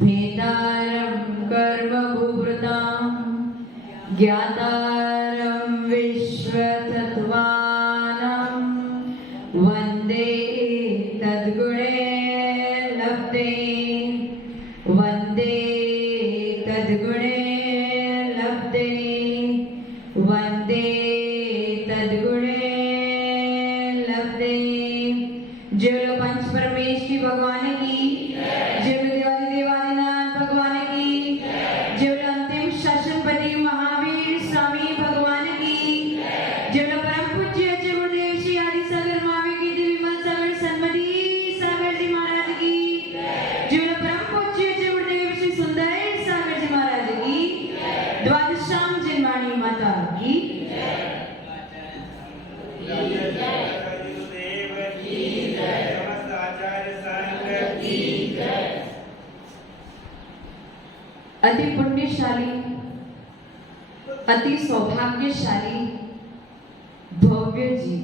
भेदारं कर्मभूभृतां ज्ञातारं विश्वतत्त्वानां वन्दे तद्गुणे लब्धे वन्दे तद्गुणे लब्धे वन्दे तद्गुणे लब्धे। जय बोलो पंच परमेश्वरी भगवान की, जय बोलो देवादिदेवादिनाथ भगवान की, जय बोलो अंतिम शासनपति महावीर स्वामी भगवान की, जय बोलो परम पूज्य जय गुरुदेव श्री आदि सागर महावीर की विमल सागर सन्मति सागर जी महाराज की, जय बोलो परम पूज्य जय गुरुदेव श्री सुंदर सागर जी महाराज की, द्वादशाम जिनवाणी माता की। अति पुण्यशाली, अति सौभाग्यशाली भव्य जी,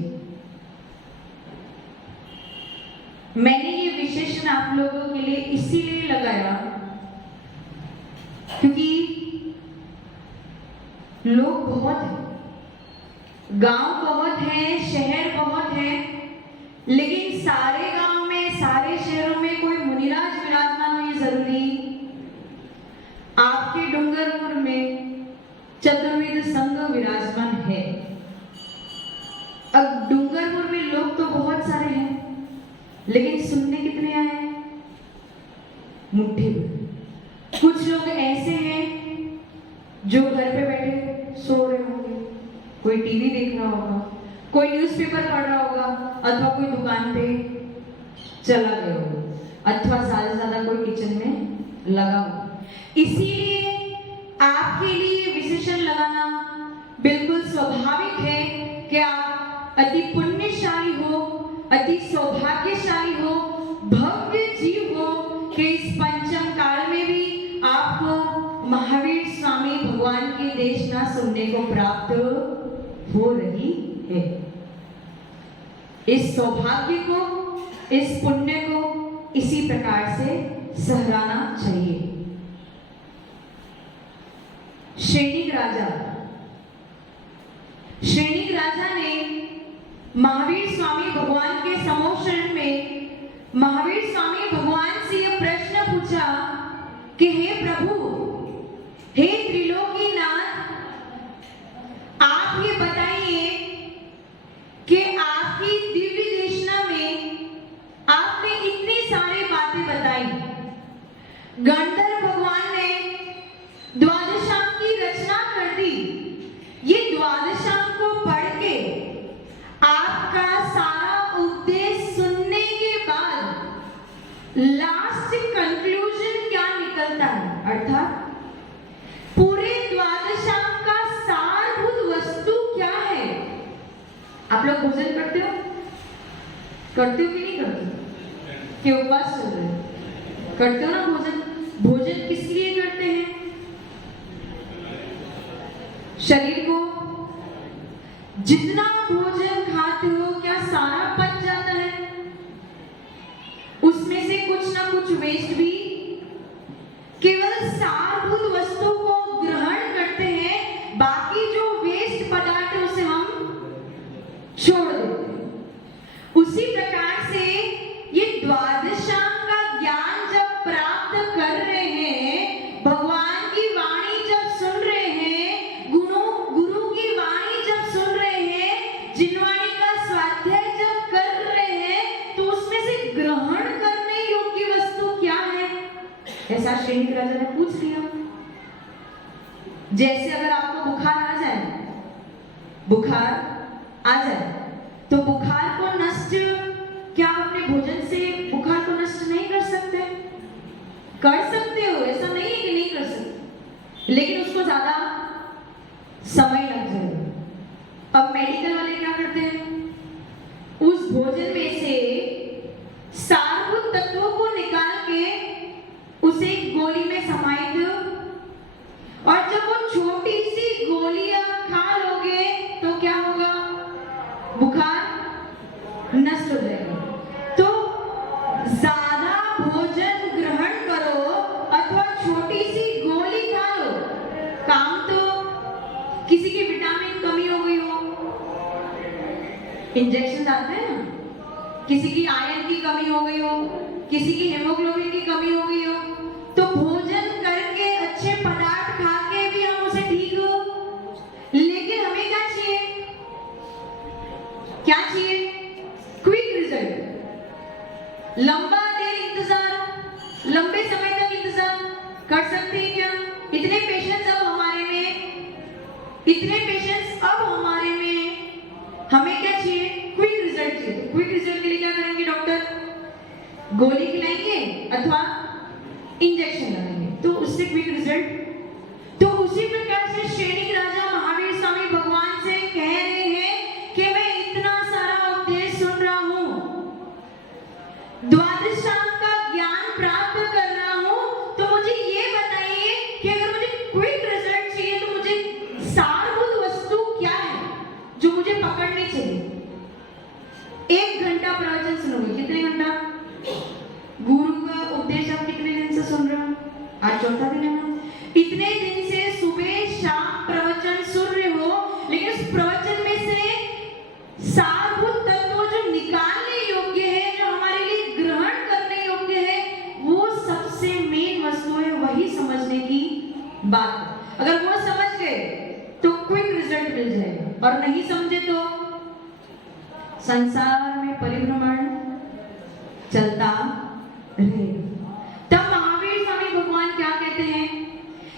मैंने ये विशेषण आप लोगों के लिए इसीलिए लगाया क्योंकि लोग बहुत हैं, गांव बहुत हैं, शहर बहुत हैं, लेकिन सारे गांव में सारे शहरों में कोई मुनिराज विराजमान हो ये जरूरी। आपके डूंगरपुर में चतुर्वेद संघ विराजमान है। अब डूंगरपुर में लोग तो बहुत सारे हैं, लेकिन सुनने कितने आए? मुट्ठी भर। कुछ लोग ऐसे हैं जो घर पे बैठे सो रहे होंगे, कोई टीवी देख रहा होगा, कोई न्यूज़पेपर पढ़ रहा होगा, अथवा कोई दुकान पे चला गया होगा, अथवा ज्यादा से ज्यादा कोई किचन में लगा होगा। इसीलिए आपके लिए विशेषण लगाना बिल्कुल स्वाभाविक है कि आप अति पुण्यशाली हो, अति सौभाग्यशाली हो, भव्य जीव हो कि इस पंचम काल में भी आपको महावीर स्वामी भगवान की देशना सुनने को प्राप्त हो रही है। इस सौभाग्य को, इस पुण्य को इसी प्रकार से सहराना चाहिए। श्रेणिक राजा ने महावीर स्वामी भगवान के समोषण में महावीर स्वामी भगवान से यह प्रश्न पूछा कि हे प्रभु, हे त्रिलोकीनाथ, आप ये बताइए कि आपकी दिव्य देशना में आपने इतनी सारी बातें बताई। गंधर्व भगवान ने द्वादशांग की रचना कर दी। ये द्वादशांग को पढ़ के आपका सारा उपदेश सुनने के बाद लास्ट कंक्लूजन क्या निकलता है, अर्थात पूरे द्वादशांग का सारभूत वस्तु क्या है? आप लोग भोजन करते हो कि नहीं करते? कि उपवास चल रहे हो? करते हो ना भोजन? भोजन किस लिए करते हैं? शरीर को जितना भोजन खाते हो क्या सारा पच जाता है? उसमें से कुछ ना कुछ वेस्ट भी, केवल सारभूत वस्तु को ग्रहण करते हैं, बाकी जो वेस्ट पदार्थ है उसे हम छोड़ देते हैं। उसी प्रकार से ये द्वादशांग का ज्ञान जब प्राप्त कर रहे हैं, भगवान की वाणी जब सुन रहे हैं, गुरु की वाणी जब सुन रहे हैं, जिनवाणी का स्वाध्याय जब कर रहे हैं, तो उसमें से ग्रहण करने योग्य वस्तु क्या है? ऐसा श्रेणिक राजा ने पूछ लिया। जैसे अगर आपको बुखार आ जाए तो बुखार को नष्ट, क्या आप अपने भोजन से बुखार को नष्ट नहीं कर सकते? कर सकते हो, ऐसा नहीं है कि नहीं कर सकते, लेकिन उसको ज्यादा समय लग जाएगा। अब मेडिकल वाले क्या करते हैं? उस भोजन में से सारभूत तत्वों को निकाल के उसे एक गोली में समाये दो, और जब वो छोटी सी गोलियां खा लोगे तो क्या होगा? इंजेक्शन आते हैं ना, किसी की आयरन की कमी हो गई हो, किसी की हेमोग्लोबिन की कमी हो गई हो, तो भोजन करके अच्छे पदार्थ खा के भी हम उसे ठीक हो। लेकिन हमें क्या चाहिए? क्या चाहिए? Quick result. लंबा देर इंतजार, लंबे समय तक इंतजार कर सकते हैं क्या? इतने पेशेंट्स अब हमारे में, इतने पेशेंट्स अब हमारे में, हमें क्या चाहिए? क्विक रिजल्ट चाहिए। क्विक रिजल्ट के लिए क्या करेंगे डॉक्टर? गोली खिलाएंगे अथवा इंजेक्शन लगाएंगे, तो उससे क्विक रिजल्ट। तो उसी प्रकार से श्रेणिक राजा महावीर स्वामी भगवान से कह रहे हैं कि मैं इतना सारा उपदेश सुन रहा हूं, द्वादशांग का ज्ञान प्राप्त कर रहा हूं, तो मुझे ये बताइए कि अगर मुझे क्विक रिजल्ट चाहिए तो मुझे सारभूत वस्तु क्या है जो मुझे पकड़नी चाहिए? 1 घंटा प्रवचन सुनोगे, कितने घंटा? गुरु का उपदेश आप कितने दिन से सुन रहे हो? आज चौथा दिन है ना। इतने दिन से सुबह शाम प्रवचन सुन रहे हो, लेकिन उस प्रवचन में से सारभूत तत्व जो निकालने योग्य है, जो हमारे लिए ग्रहण करने योग्य है, वो सबसे मेन वस्तु है, वही समझने की बात। अगर वो समझ गए तो क्विक रिजल्ट मिल जाएगा, और नहीं समझे तो संसार में परिभ्रमण चलता रहेगा। तब महावीर स्वामी भगवान क्या कहते हैं?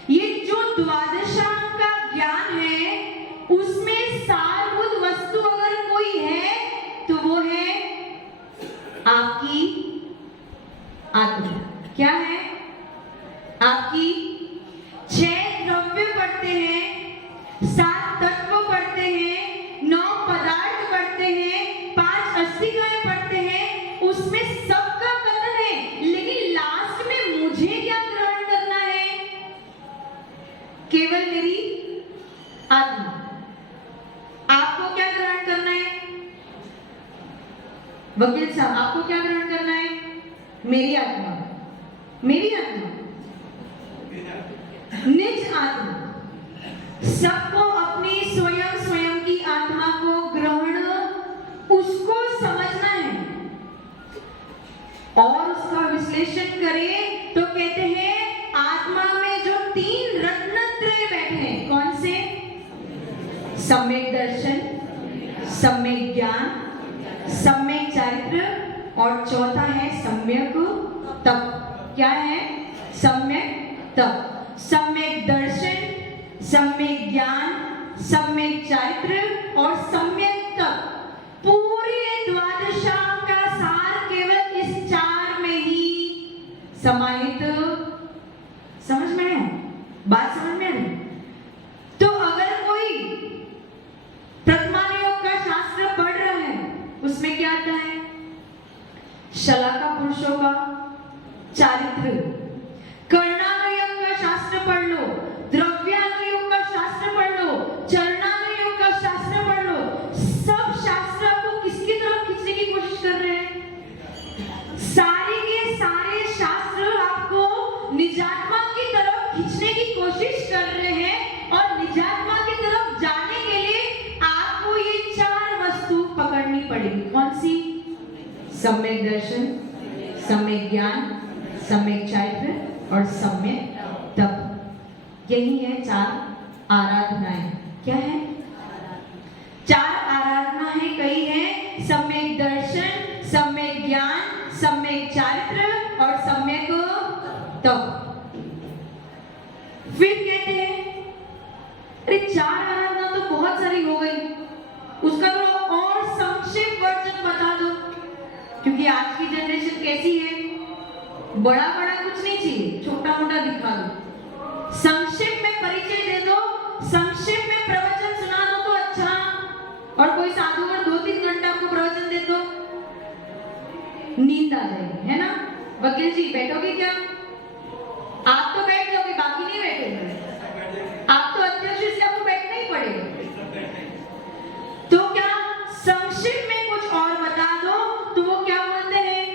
ये जो द्वादशांग का ज्ञान है, उसमें सारभूत वस्तु अगर कोई है तो वो है आपकी आत्मा। क्या है? आपकी 6 द्रव्य पढ़ते हैं, 7 तत्व पढ़ते हैं, 9 पदार्थ पढ़ते हैं, 5 अस्थिकाएं पढ़ते हैं, उसमें सबका कथन है, लेकिन लास्ट में मुझे क्या ग्रहण करना है? केवल मेरी आत्मा। आपको क्या ग्रहण करना है? वकील साहब, आपको क्या ग्रहण करना है? मेरी आत्मा। मेरी आत्मा, निज आत्मा। सबको अपनी स्वयं स्वयं की आत्मा को ग्रहण, उसको समझना है और उसका विश्लेषण करें तो कहते हैं आत्मा में जो 3 रत्नत्रय बैठे हैं, कौन से? सम्यक दर्शन, सम्यक ज्ञान, सम्यक चारित्र, और चौथा है सम्यक तप। क्या है? सम्यक तप। सम्यक दर्शन, सम्यक ज्ञान, सम्यक चारित्र और सम्यक तप, पूरे द्वादशांग का सार केवल इस 4 में ही समाहित। समझ में है? बात समझ में है? तो अगर कोई प्रथमानुयोग का शास्त्र पढ़ रहा है, उसमें क्या आता है? शलाका पुरुषों का चारित्र। कर्णानुयोग का शास्त्र पढ़ लो, द्रव्यानुयोग का शास्त्र पढ़ लो, चरणानुयोग का शास्त्र पढ़ लो, सब शास्त्र आपको किसकी तरफ खींचने की कोशिश कर रहे हैं? सारे के सारे शास्त्र आपको निजात्मा की तरफ खींचने की कोशिश कर रहे हैं, और निजात्मा की तरफ जाने के लिए आपको ये 4 वस्तु पकड़नी पड़ेगी। कौन सी? सम्यक दर्शन, सम्यक ज्ञान, सम्यक चारित्र और सम्यक तप। यही है 4 आराधनाएं। क्या है? 4 आराधनाएं कई हैं, सम्यक दर्शन, सम्यक ज्ञान, सम्यक चारित्र और सम्यक तप। फिर कहते हैं अरे 4 आराधना तो बहुत सारी हो गई, उसका थोड़ा और संक्षिप्त वर्जन बता दो, क्योंकि आज की जनरेशन कैसी है? बड़ा बड़ा कुछ नहीं चाहिए, छोटा मोटा दिखा दो, संक्षिप्त में परिचय दे दो, संक्षिप्त में प्रवचन सुना दो तो अच्छा। और कोई साधुगण 2-3 घंटा आपको प्रवचन दे दो, नींद आ जाएगी, है ना? वकील जी बैठोगे क्या? आप तो बैठ जाओगे, बाकी नहीं बैठेंगे। आप तो अध्यक्ष, इसलिए आपको बैठना ही पड़ेगा। तो क्या संक्षिप्त में कुछ और बता दो तो वो क्या बोलते हैं?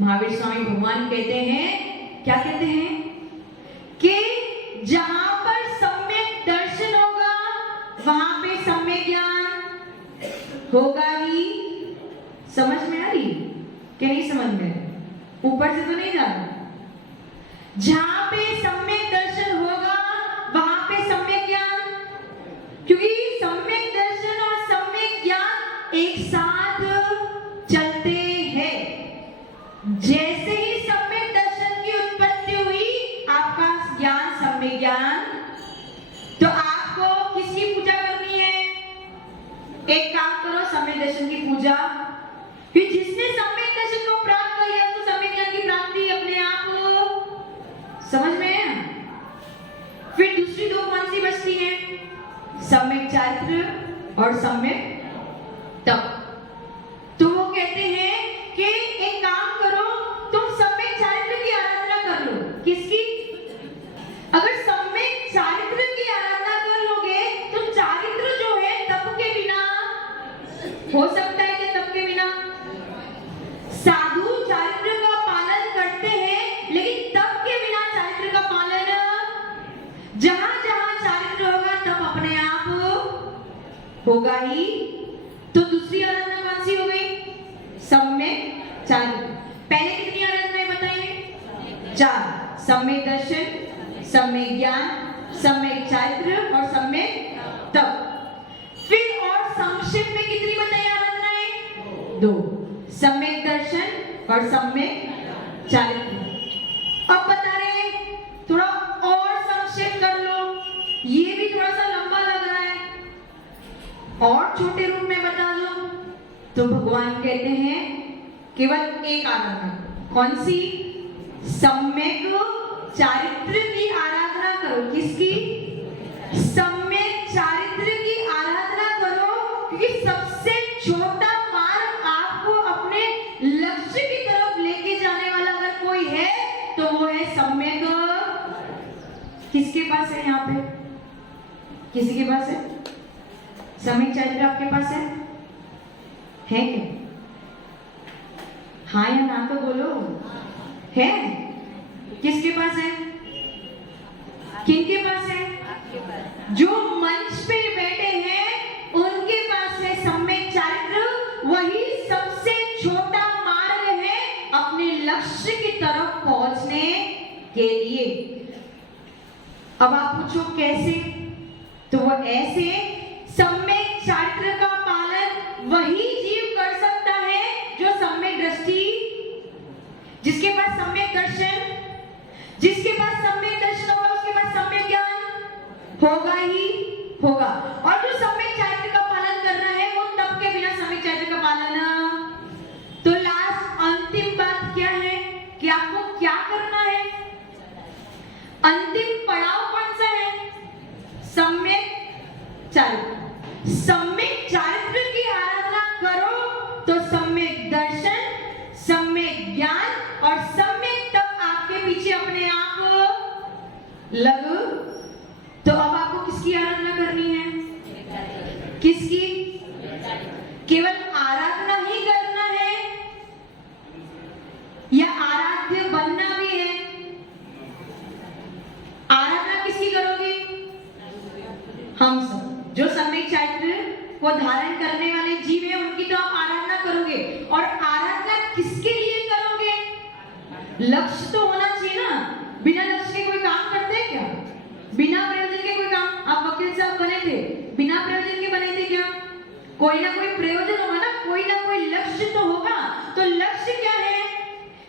महावीर स्वामी भगवान कहते हैं, क्या कहते हैं? कि जहां पर सम्यक दर्शन होगा वहां पे सम्यक ज्ञान होगा ही ऊपर से तो नहीं जाना। जहां पे सम्यक दर्शन होगा वहां पे सम्यक ज्ञान, क्योंकि सम्यक दर्शन और सम्यक ज्ञान एक साथ चलते हैं। जैसे ही सम्यक दर्शन की उत्पत्ति हुई आपका ज्ञान सम्यक ज्ञान, तो आपको किसकी पूजा करनी है? एक काम करो, सम्यक दर्शन की पूजा। फिर जिसने सम्यक दर्शन को प्राप्त कर लिया तो सम्यक ज्ञान की प्राप्ति अपने आप समझ में है। फिर दूसरी दो कौन सी बचती हैं? सम्यक चारित्र और सम्यक तप। तो वो कहते हैं कि एक काम करो, तुम सम्यक चारित्र की आराधना कर लो। किसकी? अगर सम्यक चारित्र की आराधना कर लोगे तो चारित्र जो है तप के बिना हो सकता है कि तप के बिना साधु चारित्र का पालन करते हैं, लेकिन तप के बिना चारित्र का पालन, जहां जहां चारित्र होगा तप अपने आप होगा ही। तो दूसरी आराधना कौन सी हो गई? सम्यक चारित्र। पहले कितनी आराधनाएं बताइए? 4। सम्यक दर्शन, सम्यक ज्ञान, सम्यक चारित्र और सम्यक तप। फिर और संक्षेप में कितनी बताई आराधनाएं? 2। सम्यक दर्शन और सम्यक चारित्र। अब बता रहे हैं थोड़ा और संक्षेप कर लो, ये भी थोड़ा सा लंबा लग रहा है, और छोटे रूप में बता दो। तो भगवान कहते हैं केवल एक आराधना। कौन सी? सम्यक चारित्र की आराधना करो। किसकी? सम्यक चारित्र की आराधना करो, क्योंकि सबसे छोटा मार्ग आपको अपने लक्ष्य की तरफ लेके जाने वाला अगर कोई है तो वो है सम्यक। किसके पास है यहाँ पे? किसी के पास है सम्यक चारित्र? आपके पास है क्या? हाँ या ना तो बोलो। है? किसके पास है? किनके पास है? जो मंच पे बैठे हैं उनके पास है सम्यक चारित्र। वही सबसे छोटा मार्ग है अपने लक्ष्य की तरफ पहुंचने के लिए। अब आप पूछो कैसे? तो वो ऐसे, सम्यक चारित्र का पालन वही जीव कर सकता है जो सम्यक दृष्टि, जिसके पास सम्यक दर्शन, जिसके पास सम्यक दर्शन होगा उसके पास सम्यक ज्ञान होगा ही होगा। और जो सम्यक चारित्र का पालन कर रहा है वो तप के बिना सम्यक चारित्र का पालन। तो लास्ट अंतिम बात क्या है कि आपको क्या करना है? अंतिम पड़ाव कौन सा है? सम्यक चारित्र। सम्यक चारित्र की आराधना करो तो सम्यक दर्शन, सम्यक ज्ञान और सम्यक तप आपके पीछे अपने आप लग। तो अब आपको किसकी आराधना करनी है? किसकी? केवल आराधना ही करना है या आराध्य बनना भी है? आराधना किसकी करोगे? हम सब जो सम्यक चारित्र को धारण करने वाले जीव हैं उनकी तो आप आराधना करोगे। और आराधना किसके लिए करोगे? लक्ष्य तो होना चाहिए ना। बिना लक्ष्य के कोई काम करते हैं क्या? बिना प्रयोजन के कोई काम? आप वकील साहब बने थे, बिना प्रयोजन के बने थे क्या? कोई ना कोई प्रयोजन होगा ना, कोई ना कोई लक्ष्य तो होगा। तो लक्ष्य क्या है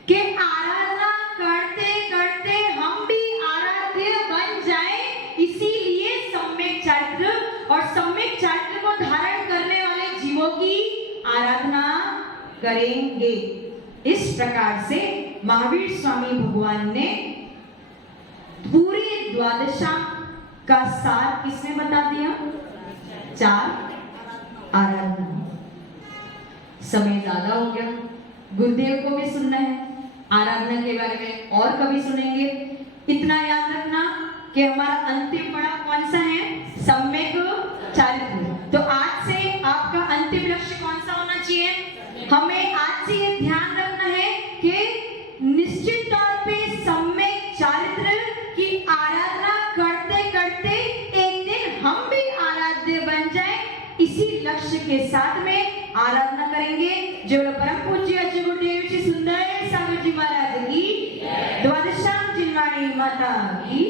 कि आराधना करते करते हम भी आराध्य बन जाएं। इसीलिए सम्यक चारित्र और सम्यक चारित्र को धारण करने वाले जीवों की आराधना करेंगे। इस प्रकार से महावीर स्वामी भगवान ने पूरे द्वादशांग का सार किसने बता दिया? 4 आराधना। समय ज्यादा हो गया, गुरुदेव को भी सुनना है आराधना के बारे में, और कभी सुनेंगे। इतना याद रखना कि हमारा अंतिम पड़ाव कौन सा है? सम्यक चारित्र। तो आज से आपका अंतिम लक्ष्य कौन सा होना चाहिए? हमें आज से ये ध्यान रखना है कि निश्चित तौर पे सम्यक चारित्र की आराधना करते करते एक दिन हम भी आराध्य बन जाए। इसी लक्ष्य के साथ में आराधना करेंगे। जो परम पूज्य गुरुदेव श्री सुंदर सागर जी महाराज की माता की